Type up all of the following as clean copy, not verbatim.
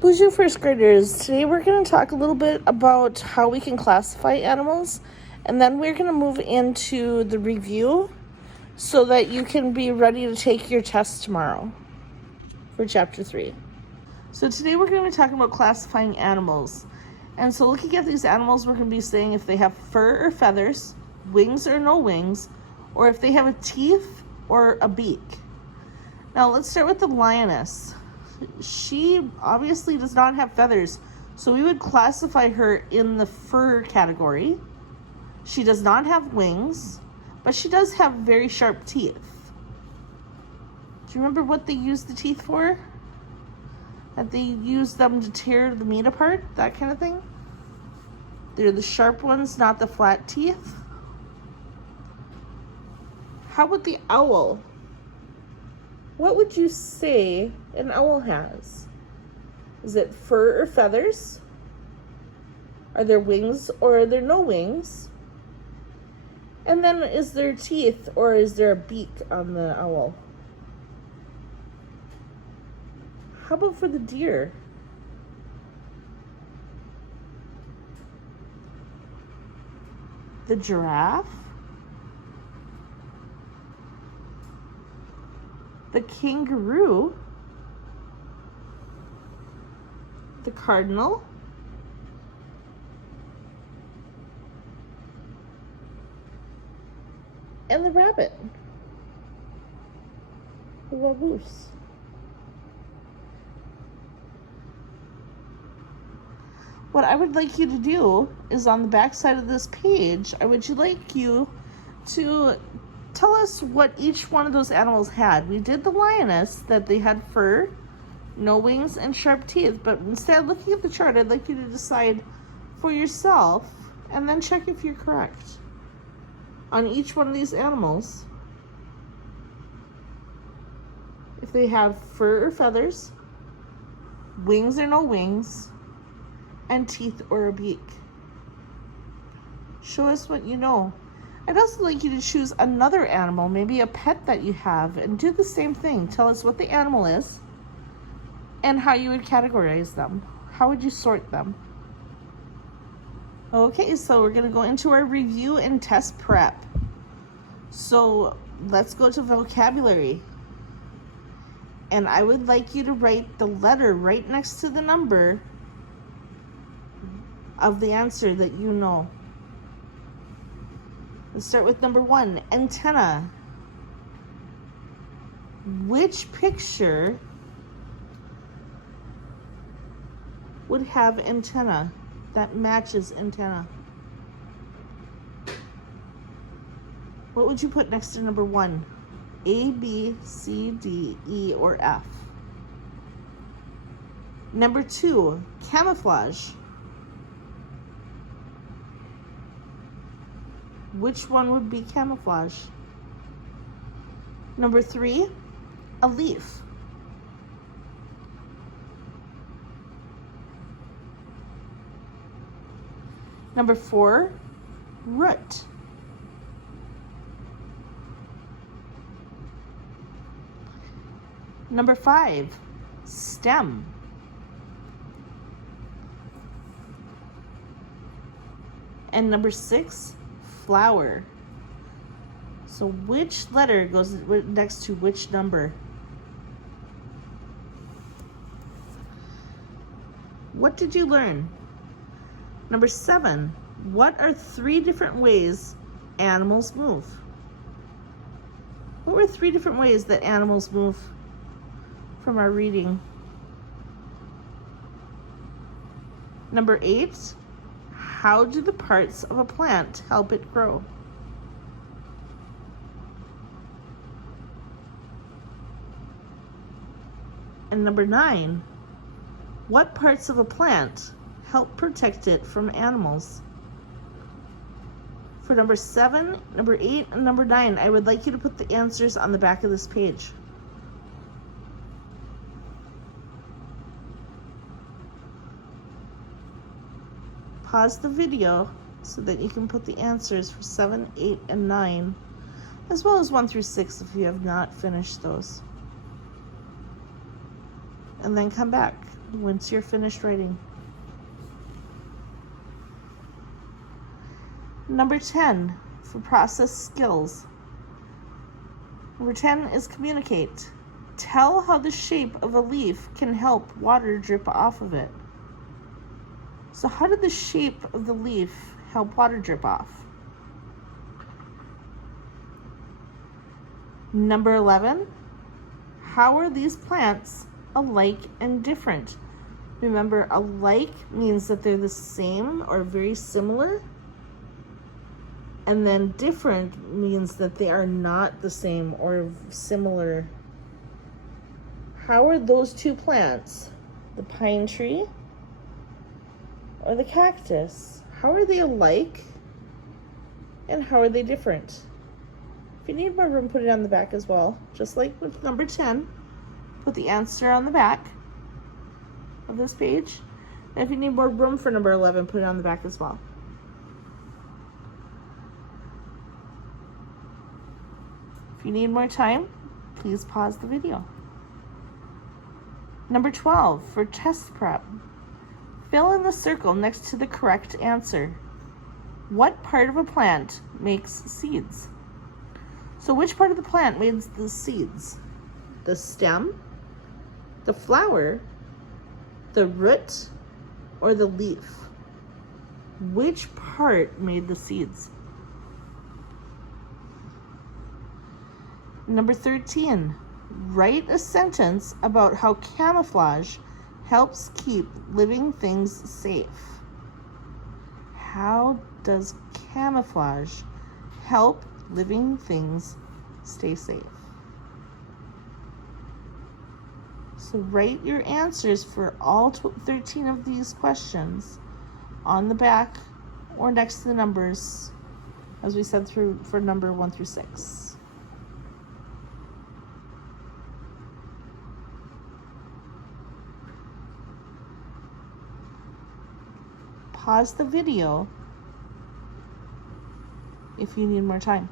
Bonjour, first graders. Today we're going to talk a little bit about how we can classify animals, and then we're going to move into the review so that you can be ready to take your test tomorrow for chapter 3. So today we're going to be talking about classifying animals. And so looking at these animals, we're going to be saying if they have fur or feathers, wings or no wings, or if they have a teeth or a beak. Now let's start with the lioness. She obviously does not have feathers, so we would classify her in the fur category. She does not have wings, but she does have very sharp teeth. Do you remember what they use the teeth for? That they use them to tear the meat apart, that kind of thing? They're the sharp ones, not the flat teeth. How about the owl? What would you say an owl has? Is it fur or feathers? Are there wings or are there no wings? And then is there teeth or is there a beak on the owl? How about for the deer? The giraffe? The kangaroo, the cardinal, and the rabbit, the waboose. What I would like you to do is on the back side of this page, I would like you to tell us what each one of those animals had. We did the lioness, that they had fur, no wings, and sharp teeth. But instead of looking at the chart, I'd like you to decide for yourself and then check if you're correct on each one of these animals. If they have fur or feathers, wings or no wings, and teeth or a beak. Show us what you know. I'd also like you to choose another animal, maybe a pet that you have, and do the same thing. Tell us what the animal is and how you would categorize them. How would you sort them? Okay, so we're going to go into our review and test prep. So let's go to vocabulary. And I would like you to write the letter right next to the number of the answer that you know. Let's start with number 1, antenna. Which picture would have antenna that matches antenna? What would you put next to number 1? A, B, C, D, E, or F? Number 2, camouflage. Which one would be camouflage? Number 3, a leaf. Number 4, root. Number 5, stem. And number 6, flower. So which letter goes next to which number? What did you learn? Number 7, what are 3 different ways animals move? What were 3 different ways that animals move from our reading? Number 8, how do the parts of a plant help it grow? And number 9, what parts of a plant help protect it from animals? For number 7, number 8, and number 9, I would like you to put the answers on the back of this page. Pause the video so that you can put the answers for 7, 8, and 9, as well as 1 through 6 if you have not finished those. And then come back. once you're finished writing. Number 10 for process skills. Number 10 is communicate. Tell how the shape of a leaf can help water drip off of it. So how did the shape of the leaf help water drip off? Number 11, how are these plants alike and different? Remember, alike means that they're the same or very similar. And then different means that they are not the same or similar. How are those two plants, the pine tree or the cactus, how are they alike and how are they different? If you need more room, put it on the back as well. Just like with number 10, put the answer on the back of this page. And if you need more room for number 11, put it on the back as well. If you need more time, please pause the video. Number 12, for test prep. Fill in the circle next to the correct answer. What part of a plant makes seeds? So which part of the plant makes the seeds? The stem, the flower, the root, or the leaf? Which part made the seeds? Number 13, write a sentence about how camouflage helps keep living things safe. How does camouflage help living things stay safe? So write your answers for all 13 of these questions on the back or next to the numbers, as we said through for number 1 through 6. Pause the video if you need more time.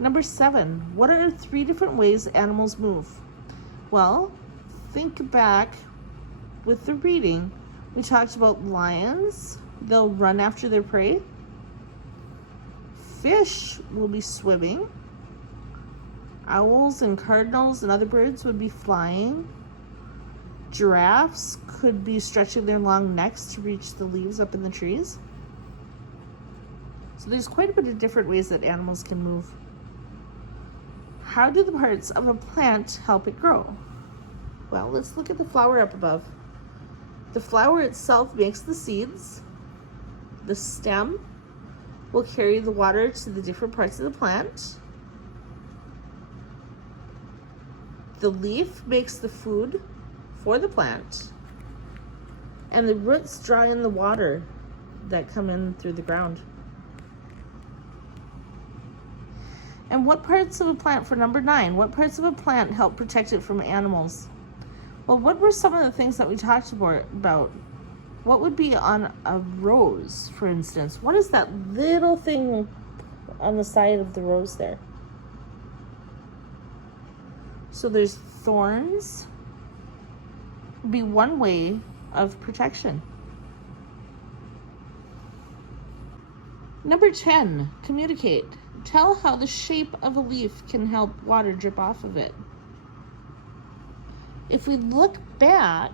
Number 7, what are 3 different ways animals move? Well, think back with the reading. We talked about lions, they'll run after their prey. Fish will be swimming. Owls and cardinals and other birds would be flying. Giraffes could be stretching their long necks to reach the leaves up in the trees. So there's quite a bit of different ways that animals can move. How do the parts of a plant help it grow? Well, let's look at the flower up above. The flower itself makes the seeds. The stem will carry the water to the different parts of the plant. The leaf makes the food for the plant, and the roots draw in the water that come in through the ground. And what parts of a plant, for number 9, what parts of a plant help protect it from animals? Well, what were some of the things that we talked about? What would be on a rose, for instance? What is that little thing on the side of the rose there? So there's thorns. Be one way of protection. Number 10, communicate. Tell how the shape of a leaf can help water drip off of it. If we look back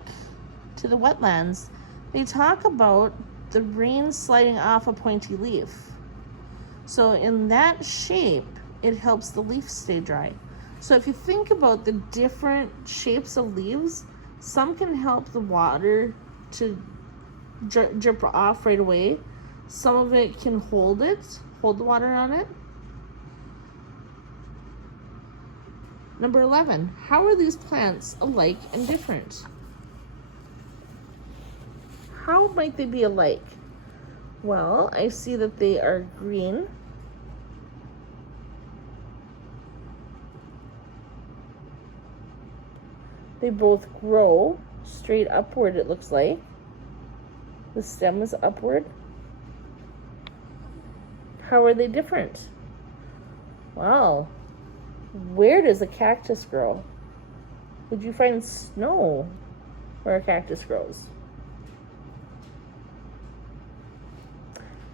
to the wetlands, they talk about the rain sliding off a pointy leaf. So in that shape, it helps the leaf stay dry. So if you think about the different shapes of leaves, some can help the water to drip off right away. Some of it can hold the water on it. Number 11, how are these plants alike and different? How might they be alike? Well, I see that they are green. They both grow straight upward, it looks like. The stem is upward. How are they different? Well, where does a cactus grow? would you find snow where a cactus grows?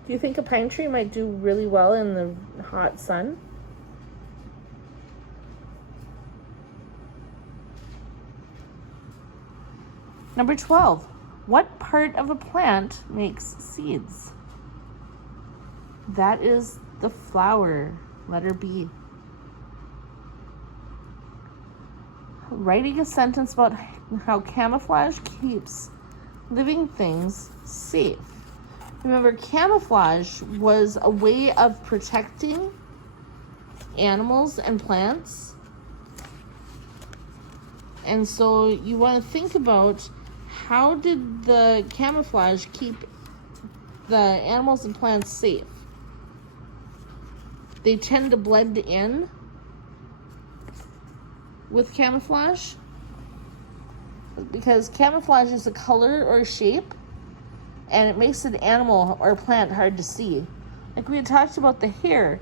Do you think a pine tree might do really well in the hot sun? Number 12, what part of a plant makes seeds? That is the flower, letter B. Writing a sentence about how camouflage keeps living things safe. Remember, camouflage was a way of protecting animals and plants. And so you want to think about, how did the camouflage keep the animals and plants safe? They tend to blend in with camouflage because camouflage is a color or a shape, and it makes an animal or a plant hard to see. Like we had talked about the hair.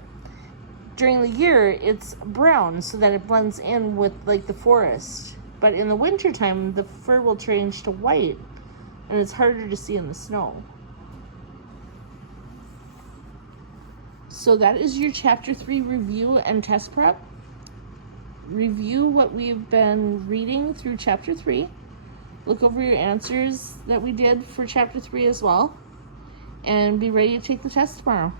During the year, it's brown so that it blends in with like the forest. But in the wintertime, the fur will change to white, and it's harder to see in the snow. So that is your Chapter 3 review and test prep. Review what we've been reading through Chapter 3. Look over your answers that we did for Chapter 3 as well. And be ready to take the test tomorrow.